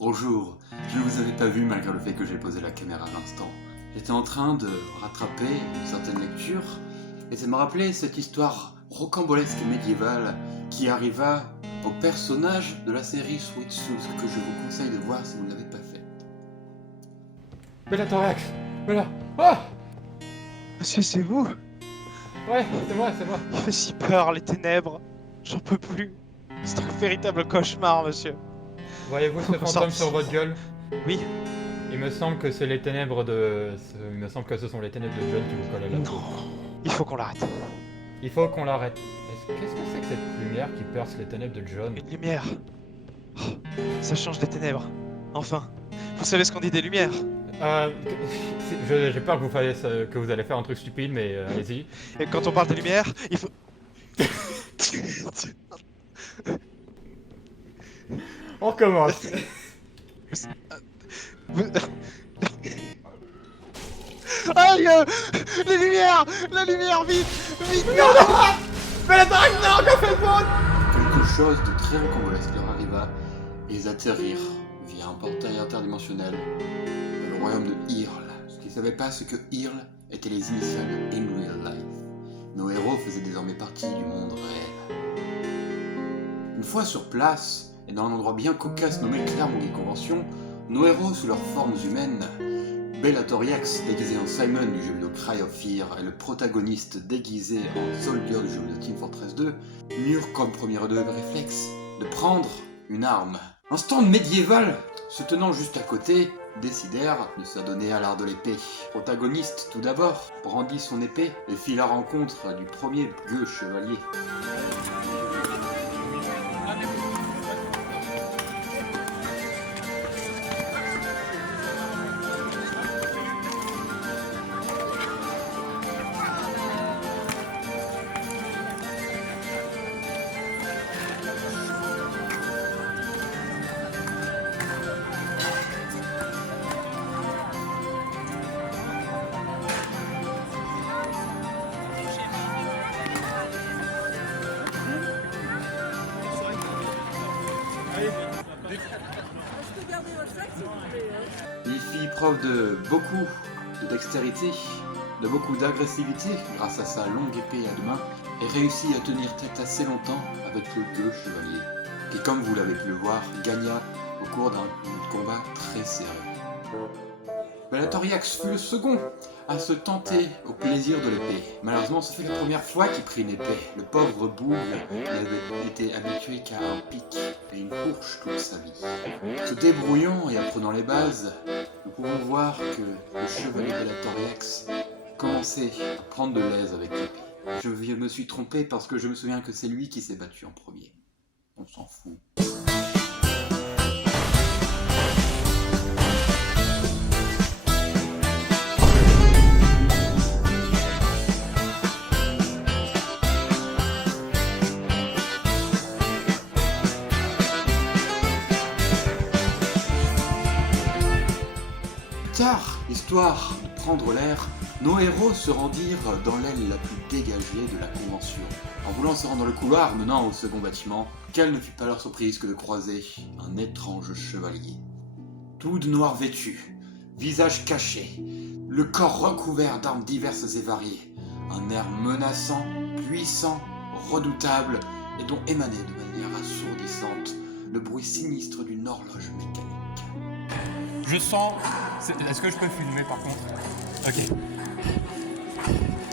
Bonjour, je ne vous avais pas vu malgré le fait que j'ai posé la caméra à l'instant. J'étais en train de rattraper une certaine lecture et ça m'a rappelé cette histoire rocambolesque médiévale qui arriva au personnage de la série Sweet Tooth que je vous conseille de voir si vous ne l'avez pas fait. Bellatoriax, Bella. Ah, Monsieur, c'est vous? ouais, c'est moi. Il fait si peur, les ténèbres. J'en peux plus. C'est un véritable cauchemar, monsieur. Voyez-vous Faut ce qu'on fantôme sorte. sur votre gueule? Oui. Il me semble que c'est les ténèbres de... Il me semble que ce sont les ténèbres de John qui vous collent à la peau. Non. Il faut qu'on l'arrête. Il faut qu'on l'arrête. Qu'est-ce que c'est que cette lumière qui perce les ténèbres de John? Une lumière. Oh, ça change des ténèbres. Enfin. Vous savez ce qu'on dit des lumières? J'ai peur que vous allez faire un truc stupide, mais allez-y. Et quand on parle des lumières, il faut... On recommence. Aïe, les lumières! La lumière, vite! Vite! Bellatoriax, non, qu'a fait le monde? Quelque chose de très rocambolesque leur arriva et ils atterrirent via un portail interdimensionnel dans le royaume de Hyrule. Ce qu'ils ne savaient pas, c'est que Hyrule étaient les initiales In Real Life. Nos héros faisaient désormais partie du monde réel. Une fois sur place, et dans un endroit bien cocasse nommé Clermont Convention, nos héros sous leurs formes humaines, Bellatoriax déguisé en Simon du jeu vidéo Cry of Fear et le protagoniste déguisé en Soldier du jeu vidéo Team Fortress 2, mûrent comme premier réflexe de prendre une arme. Un stand médiéval se tenant juste à côté décidèrent de s'adonner à l'art de l'épée. Le protagoniste, tout d'abord, brandit son épée et fit la rencontre du premier gueux chevalier. Il fit preuve de beaucoup de dextérité, de beaucoup d'agressivité grâce à sa longue épée à deux mains et réussit à tenir tête assez longtemps avec le gueux chevalier, qui comme vous l'avez pu le voir, gagna au cours d'un combat très serré. Bellatoriax fut le second à se tenter au plaisir de l'épée. Malheureusement, ce fut la première fois qu'il prit une épée. Le pauvre bougre n'avait été habitué qu'à un pic et une fourche toute sa vie. Se débrouillant et apprenant les bases, nous pouvons voir que le chevalier Bellatoriax commençait à prendre de l'aise avec l'épée. Je me suis trompé parce que je me souviens que c'est lui qui s'est battu en premier. On s'en fout. Tard, histoire de prendre l'air, nos héros se rendirent dans l'aile la plus dégagée de la Convention. En voulant se rendre dans le couloir menant au second bâtiment, quelle ne fut pas leur surprise que de croiser un étrange chevalier. Tout de noir vêtu, visage caché, le corps recouvert d'armes diverses et variées, un air menaçant, puissant, redoutable, et dont émanait de manière assourdissante le bruit sinistre d'une horloge mécanique. Je sens... Est-ce que je peux filmer par contre? Ok.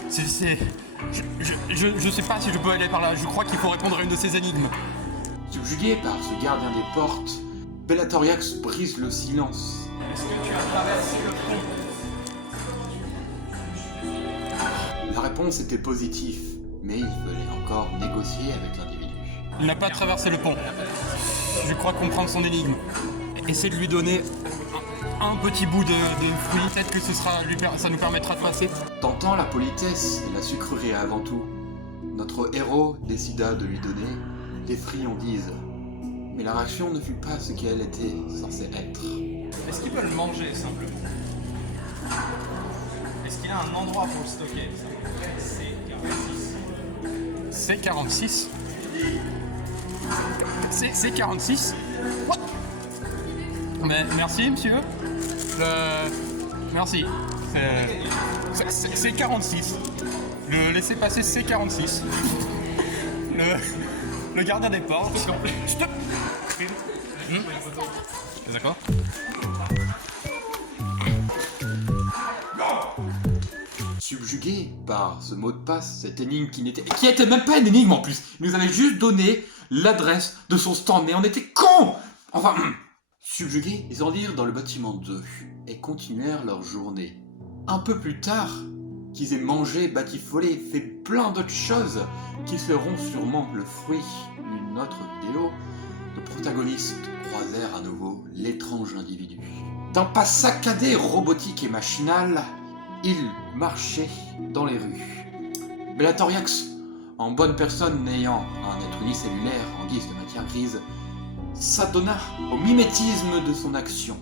Je sais pas si je peux aller par là, je crois qu'il faut répondre à une de ces énigmes. Subjugué par ce gardien des portes, Bellatoriax brise le silence. Est-ce que tu as traversé le pont? La réponse était positive, mais il fallait encore négocier avec l'individu. Il n'a pas traversé le pont. Je crois comprendre son énigme. Essaie de lui donner un petit bout de fruit, peut-être que ça nous permettra de passer. Tentant la politesse et la sucrerie avant tout, notre héros décida de lui donner des friandises. Mais la réaction ne fut pas ce qu'elle était censée être. Est-ce qu'il peut le manger simplement? Est-ce qu'il a un endroit pour le stocker? C46. C46? What? Mais merci, monsieur. Merci. C'est 46. Le laissez-passer, c'est 46. Le gardien des portes. Stop. D'accord. Subjugué par ce mot de passe, cette énigme qui était même pas une énigme en plus. Il nous avait juste donné l'adresse de son stand, mais on était cons. Enfin, subjugués, ils rendirent dans le bâtiment 2 et continuèrent leur journée. Un peu plus tard, qu'ils aient mangé, batifolé, fait plein d'autres choses qui seront sûrement le fruit d'une autre vidéo, nos protagonistes croisèrent à nouveau l'étrange individu. D'un pas saccadé, robotique et machinal, il marchait dans les rues. Bellatoriax, en bonne personne n'ayant un être unicellulaire en guise de matière grise, s'adonna au mimétisme de son action,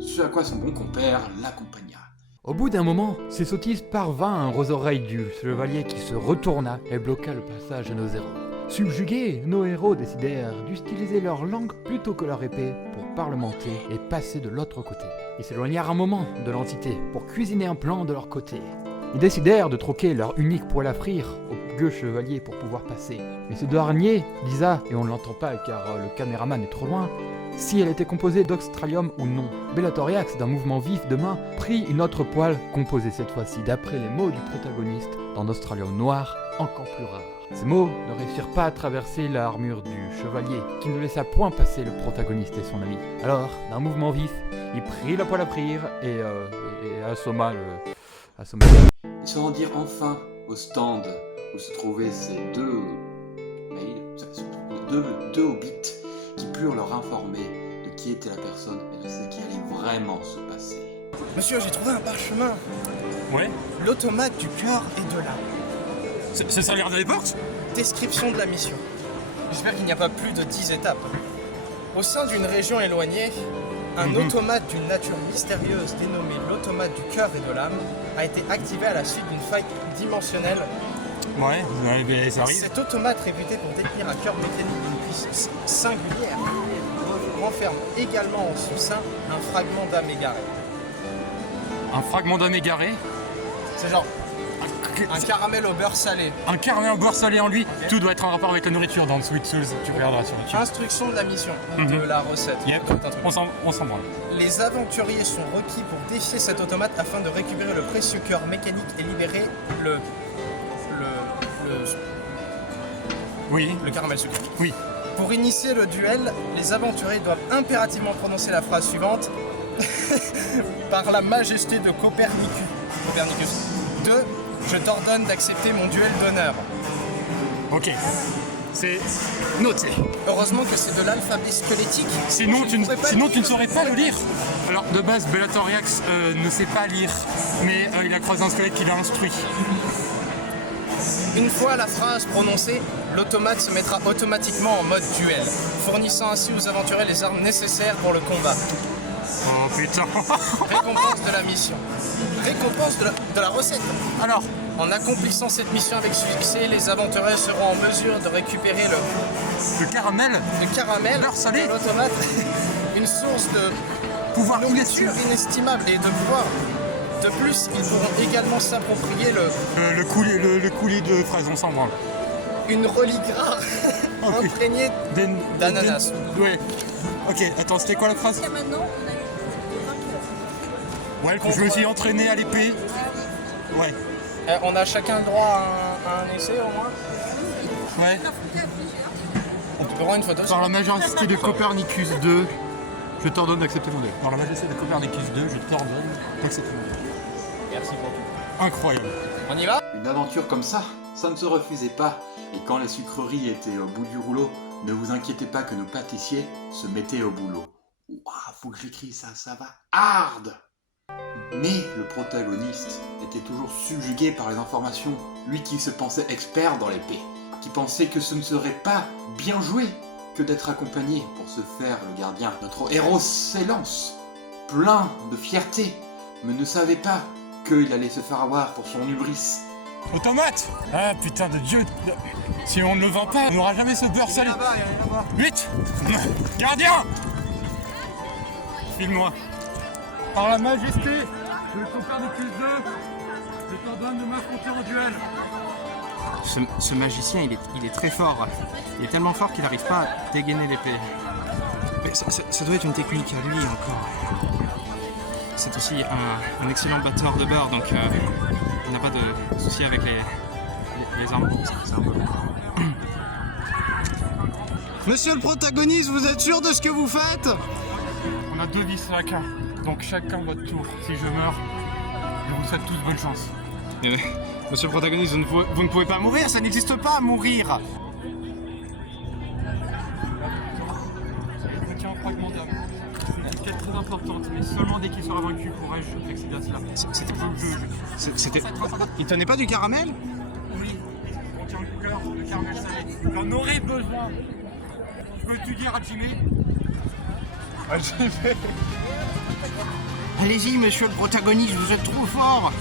ce à quoi son bon compère l'accompagna. Au bout d'un moment, ces sottises parvint aux oreilles du chevalier qui se retourna et bloqua le passage à nos héros. Subjugués, nos héros décidèrent d'utiliser leur langue plutôt que leur épée pour parlementer et passer de l'autre côté. Ils s'éloignèrent un moment de l'entité pour cuisiner un plan de leur côté. Ils décidèrent de troquer leur unique poêle à frire au gueux chevalier pour pouvoir passer. Mais ce dernier disa, et on ne l'entend pas car le caméraman est trop loin, si elle était composée d'Australium ou non. Bellatoriax, d'un mouvement vif de main, prit une autre poêle composée cette fois-ci d'après les mots du protagoniste dans Australium noir, encore plus rare. Ces mots ne réussirent pas à traverser l'armure du chevalier, qui ne laissa point passer le protagoniste et son ami. Alors, d'un mouvement vif, il prit la poêle à frire et assomma le... Ils se rendirent enfin au stand où se trouvaient ces deux hobbits qui purent leur informer de qui était la personne et de ce qui allait vraiment se passer. Monsieur, j'ai trouvé un parchemin. Ouais. L'automate du cœur et de l'âme. C'est ça le gardien des portes? Description de la mission. J'espère qu'il n'y a pas plus de 10 étapes. Au sein d'une région éloignée, un automate d'une nature mystérieuse dénommé l'automate du cœur et de l'âme a été activé à la suite d'une faille dimensionnelle. Ouais, ça arrive. Cet automate réputé pour détenir un cœur mécanique d'une puissance singulière renferme également en son sein un fragment d'âme égarée. Un fragment d'âme égaré? C'est genre un caramel au beurre salé. Un caramel au beurre salé en lui. Ok. Tout doit être en rapport avec la nourriture dans Sweet Souls. Tu regarderas sur YouTube. Instruction de la mission, de la recette. Yep. Tout un truc. On s'en branle. Les aventuriers sont requis pour défier cet automate afin de récupérer le précieux cœur mécanique et libérer le Oui. caramel sucré. Oui. Pour initier le duel, les aventuriers doivent impérativement prononcer la phrase suivante. Par la majesté de Copernicus. 2. Je t'ordonne d'accepter mon duel d'honneur. Ok. C'est noté. Heureusement que c'est de l'alphabet squelettique. Sinon, tu ne saurais pas le lire. lire. Alors, de base, Bellatoriax ne sait pas lire, mais il a croisé un squelette qui l'a instruit. Une fois la phrase prononcée, l'automate se mettra automatiquement en mode duel, fournissant ainsi aux aventuriers les armes nécessaires pour le combat. Oh putain. Récompense de la mission. Récompense de la recette. Alors, En accomplissant cette mission avec succès, les aventuriers seront en mesure de récupérer le caramel, beurre salé, de l'automate, une source de pouvoir nourriture inestimable et de pouvoir. De plus, ils pourront également s'approprier le coulis de fraises, on s'en branle. une relique rare Ok. imprégnée d'ananas. Ouais. Ok, attends, c'était quoi la phrase? Jusqu'à maintenant, on a eu 20 kilos. Ouais, je me suis entraîné à l'épée. Ouais. On a chacun le droit à un essai au moins. Ouais. On a foutu à plusieurs. On peut prendre une photo. Par la majesté de Copernicus 2, je t'ordonne d'accepter mon deuil. Par la majesté de Copernicus 2, je t'ordonne d'accepter mon deuil. Merci beaucoup. Incroyable. On y va? Une aventure comme ça ne se refusait pas. Et quand les sucreries étaient au bout du rouleau, ne vous inquiétez pas que nos pâtissiers se mettaient au boulot. Ouah, faut que j'écris ça, ça va hard. Mais le protagoniste était toujours subjugué par les informations, lui qui se pensait expert dans l'épée, qui pensait que ce ne serait pas bien joué que d'être accompagné pour se faire le gardien. Notre héros s'élance, plein de fierté, mais ne savait pas qu'il allait se faire avoir pour son hubris. Automate! Ah putain de Dieu! Si on ne le vend pas, on n'aura jamais ce beurre salé. Vite! Gardien! Filme-moi. Par la majesté de Copernicus II, je t'ordonne de m'affronter en duel. Ce magicien, il est très fort. Il est tellement fort qu'il n'arrive pas à dégainer l'épée. Mais ça doit être une technique à lui encore. C'est aussi un excellent batteur de beurre, donc il n'a pas de souci avec les armes. C'est un peu... Monsieur le protagoniste, vous êtes sûr de ce que vous faites? On a 2 vies chacun, donc chacun votre tour. Si je meurs, je vous souhaite tous bonne chance. Monsieur le protagoniste, vous ne pouvez pas mourir, ça n'existe pas, mourir. Je tiens un fragment d'âme. C'est une quête très importante, mais seulement dès qu'il sera vaincu pourrais-je accéder à cela. C'était... Il tenait pas du caramel? Oui, on tient le cœur de caramel salé. J'en aurais besoin. Peux-tu dire à Jimmy? Allez-y, monsieur le protagoniste, vous êtes trop fort.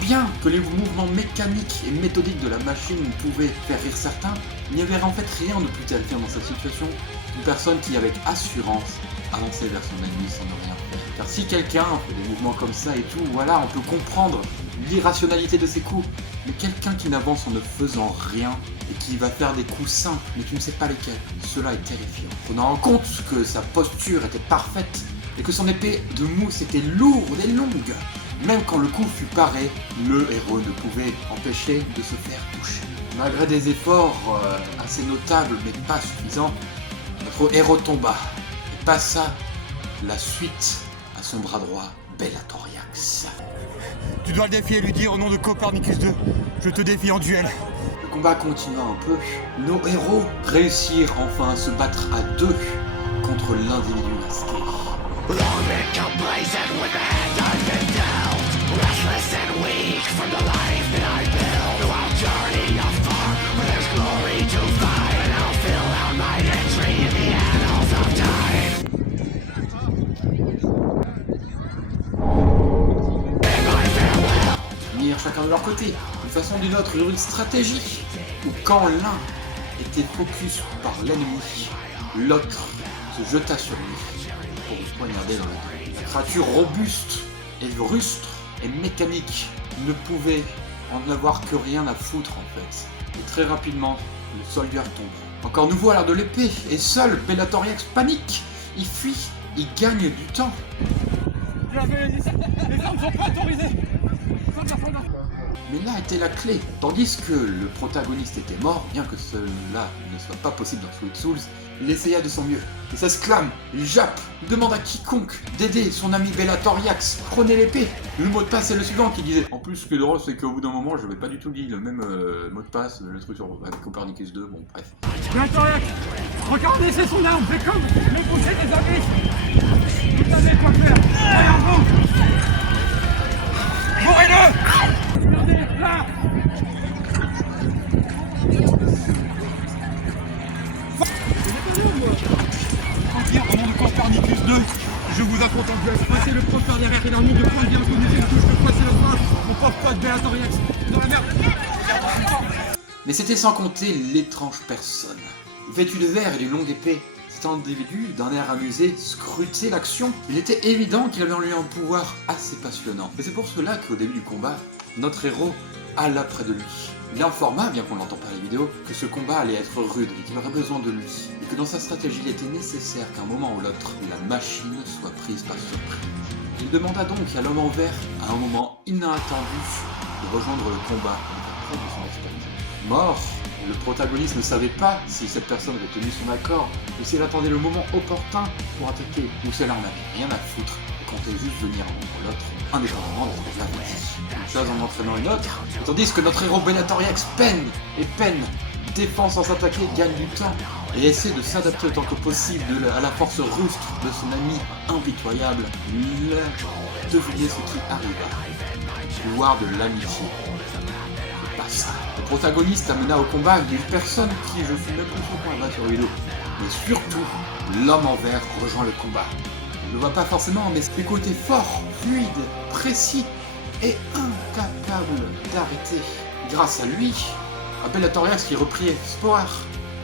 Bien que les mouvements mécaniques et méthodiques de la machine pouvaient faire rire certains, il n'y avait en fait rien de plus terrifiant dans cette situation qu'une personne qui, avec assurance, avançait vers son ennemi sans ne rien faire. Car si quelqu'un fait des mouvements comme ça et tout, voilà, on peut comprendre l'irrationalité de ses coups. Mais quelqu'un qui n'avance en ne faisant rien et qui va faire des coups simples, mais tu ne sais pas lesquels, cela est terrifiant. Prenant en compte que sa posture était parfaite et que son épée de mousse était lourde et longue, même quand le coup fut paré, le héros ne pouvait empêcher de se faire toucher. Malgré des efforts assez notables mais pas suffisants, notre héros tomba et passa la suite à son bras droit, Bellatoriax. Tu dois le défier et lui dire au nom de Copernicus II, je te défie en duel. Le combat continua un peu. Nos héros réussirent enfin à se battre à 2 contre l'individu masqué. Chacun de leur côté, d'une façon ou d'une autre, une stratégie où quand l'un était focus par l'ennemi, l'autre se jeta sur lui pour le poignarder dans le dos. La créature robuste et rustre et mécanique ne pouvait en avoir que rien à foutre en fait. Et très rapidement, le soldier tombe. Encore nouveau à l'art de l'épée, et seul Bellatoriax panique, il fuit, il gagne du temps. Les armes ne sont pas autorisées. Mais là était la clé. Tandis que le protagoniste était mort, bien que cela ne soit pas possible dans Sweet Souls, il essaya de son mieux. Il s'exclame, il jappe, il demande à quiconque d'aider son ami Bellatoriax. Prenez l'épée. Le mot de passe est le suivant qui disait. En plus, ce qui est drôle, c'est qu'au bout d'un moment, je n'avais pas du tout dit le même mot de passe, le truc sur avec Copernicus 2, bon bref. Bellatoriax, regardez, c'est son arme, c'est comme le boucher des abysses. Vous savez quoi faire. Voyons-vous. Mourrez-le. Regardez, là. Dire au nom de Copernicus 2, je vous affronte en duel. Passez le prof par derrière et leur nom de prendre bien connu, c'est le touche que passer le frein. Mon pauvre pote Bellatoriax, dans la merde. Mais c'était sans compter l'étrange personne. Vêtu de verre et d'une longue épée, cet individu, d'un air amusé, scrutait l'action. Il était évident qu'il avait en lui un pouvoir assez passionnant. Et c'est pour cela qu'au début du combat, notre héros alla près de lui. Il informa, bien qu'on l'entend pas à la vidéo, que ce combat allait être rude et qu'il aurait besoin de lui. Et que dans sa stratégie, il était nécessaire qu'à un moment ou l'autre, la machine soit prise par surprise. Il demanda donc à l'homme en vert, à un moment inattendu, de rejoindre le combat et de faire preuve de son expérience. Mort, le protagoniste ne savait pas si cette personne avait tenu son accord ou si elle attendait le moment opportun pour attaquer, ou si elle en avait rien à foutre et comptait juste venir contre l'autre, indépendamment de ce que j'avais dit. Une chose en entraînant une autre, tandis que notre héros Bellatoriax peine, défend sans s'attaquer, gagne du temps, et essaie de s'adapter autant que possible à la force rustre de son ami impitoyable. Devinez ce qui arriva. Le pouvoir de l'amitié. C'est pas ça. protagoniste amena au combat une personne qui, je suis même pas sûr qu'on va sur le vidéo. Mais surtout, l'homme en vert rejoint le combat. On ne le voit pas forcément, mais ses côtés forts, fluides, précis et incapables d'arrêter. Grâce à lui, à Bellatoriax qui reprit Espoir,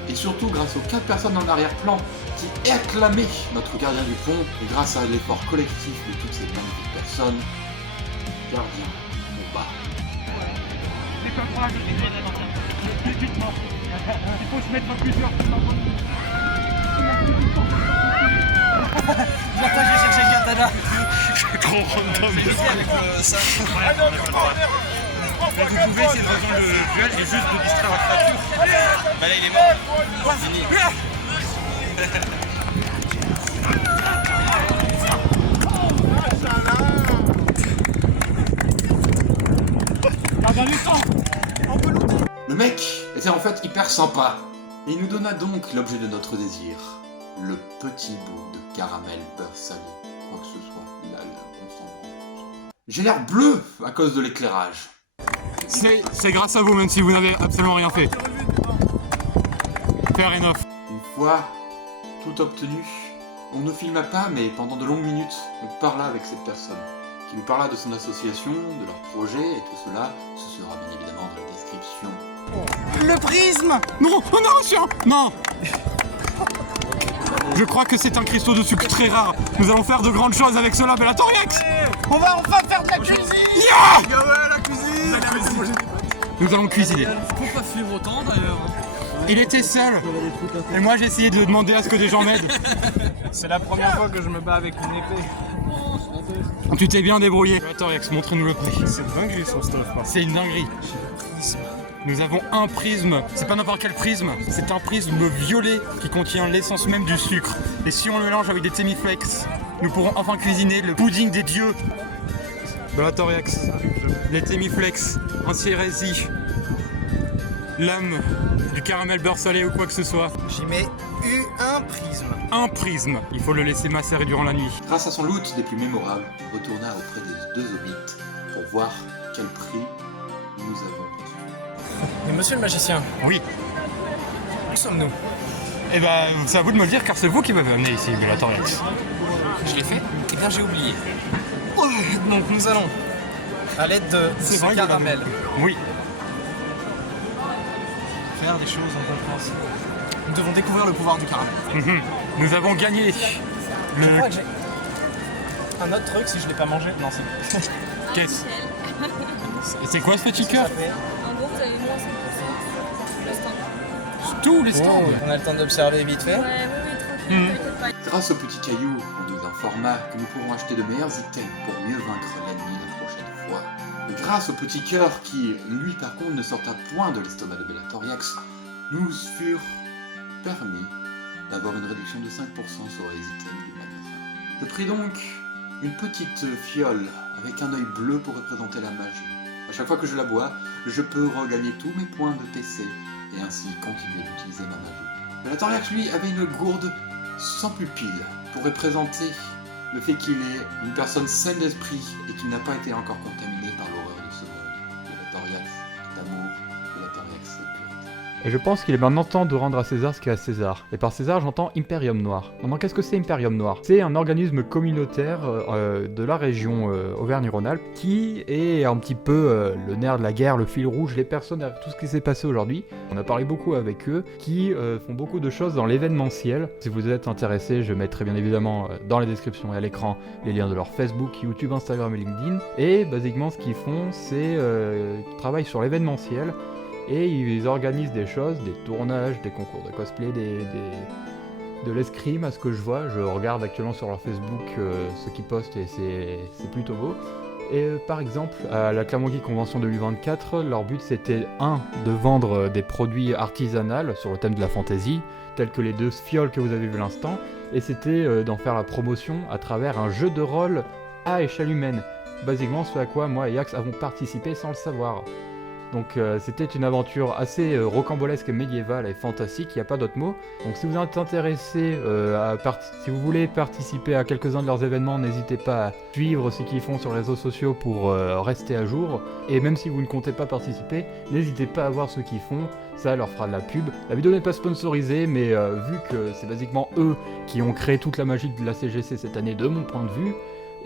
et surtout grâce aux 4 personnes en arrière-plan qui acclamaient notre gardien du pont, et grâce à l'effort collectif de toutes ces magnifiques personnes, gardien au bas. Il faut se mettre à plusieurs. Pourquoi j'ai cherché le katana? Trop random. Avec ça. Vous pouvez essayer de rejoindre le duel et juste de distraire la créature. Bah là il est mort. Fini. Le mec était en fait hyper sympa, et il nous donna donc l'objet de notre désir, le petit bout de caramel beurre salé, quoi que ce soit, là, on s'en branle. J'ai l'air bleu à cause de l'éclairage. C'est grâce à vous, même si vous n'avez absolument rien fait. Fair enough. Une fois tout obtenu, on ne filma pas, mais pendant de longues minutes, on parla avec cette personne, qui nous parla de son association, de leur projet, et tout cela, ce sera bien évidemment dans la description. Le prisme. Non, oh non, chien. Non. Je crois que c'est un cristaux de sucre très rare. Nous allons faire de grandes choses avec cela, Bellatoriax. On va enfin faire de la cuisine. Yeah. Ouais, la cuisine. Nous allons cuisiner. Faut pas suivre autant d'ailleurs. Il était seul. Et moi, j'ai essayé de demander à ce que des gens m'aident. C'est la première fois que je me bats avec une épée. Tu t'es bien débrouillé. Bellatoriax, montrez-nous le prix. C'est dingue son stuff. C'est une dinguerie. Nous avons un prisme, c'est pas n'importe quel prisme, c'est un prisme violet qui contient l'essence même du sucre. Et si on le mélange avec des Temiflex, nous pourrons enfin cuisiner le pudding des dieux. Bellatoriax, les Temiflex, anti-hérésie, l'âme du caramel beurre salé ou quoi que ce soit. J'y mets un prisme. Un prisme, il faut le laisser macérer durant la nuit. Grâce à son loot des plus mémorables, on retourna auprès des 2 hobbits pour voir quel prix nous avons reçu. Mais monsieur le magicien, Oui, où sommes-nous? et bah c'est à vous de me le dire car c'est vous qui m'avez amené ici, Bellatoriax. Je l'ai fait? Eh bien j'ai oublié. Donc nous allons, à l'aide de C'est ce vrai, caramel, Oui. faire des choses en compréhension. Nous devons découvrir le pouvoir du caramel. Mhm. Nous avons gagné Je le... crois que j'ai un autre truc si je l'ai pas mangé. Non, c'est Qu'est-ce? C'est quoi ce petit cœur? En gros, vous avez moins 5% sur le stand. Tous les stands. On a le temps d'observer vite fait. Ouais, oui, tranquille, t'inquiète pas. Grâce au petit caillou, on nous informa que nous pourrons acheter de meilleurs items pour mieux vaincre l'ennemi la prochaine fois. Et grâce au petit cœur qui, lui par contre, ne sorta point de l'estomac de Bellatoriax, nous furent permis d'avoir une réduction de 5% sur les items du magasin. Je pris donc une petite fiole avec un œil bleu pour représenter la magie. À chaque fois que je la bois, je peux regagner tous mes points de PC et ainsi continuer d'utiliser ma magie. Bellatoriax, lui, avait une gourde sans pupille pour représenter le fait qu'il est une personne saine d'esprit et qu'il n'a pas été encore contaminé par l'horreur de ce monde. Bellatoriax est amour, Bellatoriax est pureté. Et je pense qu'il est maintenant temps de rendre à César ce qu'est à César. Et par César, j'entends Imperium Noir. Maintenant, qu'est-ce que c'est Imperium Noir? C'est un organisme communautaire de la région Auvergne-Rhône-Alpes qui est un petit peu le nerf de la guerre, le fil rouge, les personnes à tout ce qui s'est passé aujourd'hui. On a parlé beaucoup avec eux, qui font beaucoup de choses dans l'événementiel. Si vous êtes intéressé, je mettrai bien évidemment dans la description et à l'écran les liens de leur Facebook, YouTube, Instagram et LinkedIn. Et basiquement, ce qu'ils font, c'est qu'ils travaillent sur l'événementiel. Et ils organisent des choses, des tournages, des concours de cosplay, de l'escrime à ce que je vois. Je regarde actuellement sur leur Facebook ce qu'ils postent et c'est plutôt beau. Et par exemple, à la Clermont Geek Convention 2024, leur but c'était de vendre des produits artisanaux sur le thème de la fantasy, tels que les 2 fioles que vous avez vu l'instant, et c'était d'en faire la promotion à travers un jeu de rôle à échelle humaine. Basiquement ce à quoi moi et Yax avons participé sans le savoir. Donc c'était une aventure assez rocambolesque, médiévale et fantastique, il n'y a pas d'autre mot. Donc si vous êtes intéressé, si vous voulez participer à quelques-uns de leurs événements, n'hésitez pas à suivre ce qu'ils font sur les réseaux sociaux pour rester à jour. Et même si vous ne comptez pas participer, n'hésitez pas à voir ce qu'ils font, ça leur fera de la pub. La vidéo n'est pas sponsorisée, mais vu que c'est basiquement eux qui ont créé toute la magie de la CGC cette année de mon point de vue,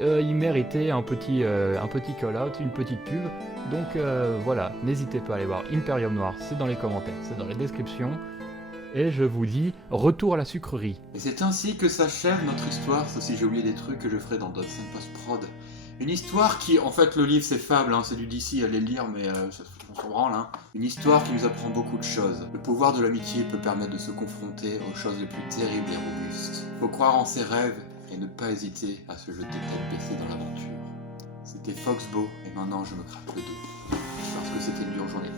ils méritaient un petit call-out, une petite pub. Donc voilà, n'hésitez pas à aller voir Imperium Noir, c'est dans les commentaires, c'est dans les descriptions. Et je vous dis, retour à la sucrerie. Et c'est ainsi que s'achève notre histoire, sauf si j'ai oublié des trucs que je ferai dans d'autres post-prod. Une histoire qui, en fait, le livre c'est fable, hein, c'est du DC, allez le lire, mais on s'en branle. Hein. Une histoire qui nous apprend beaucoup de choses. Le pouvoir de l'amitié peut permettre de se confronter aux choses les plus terribles et robustes. Faut croire en ses rêves et ne pas hésiter à se jeter tête baissée dans l'aventure. C'était Foxbo, et maintenant je me craque le dos, parce que c'était une dure journée.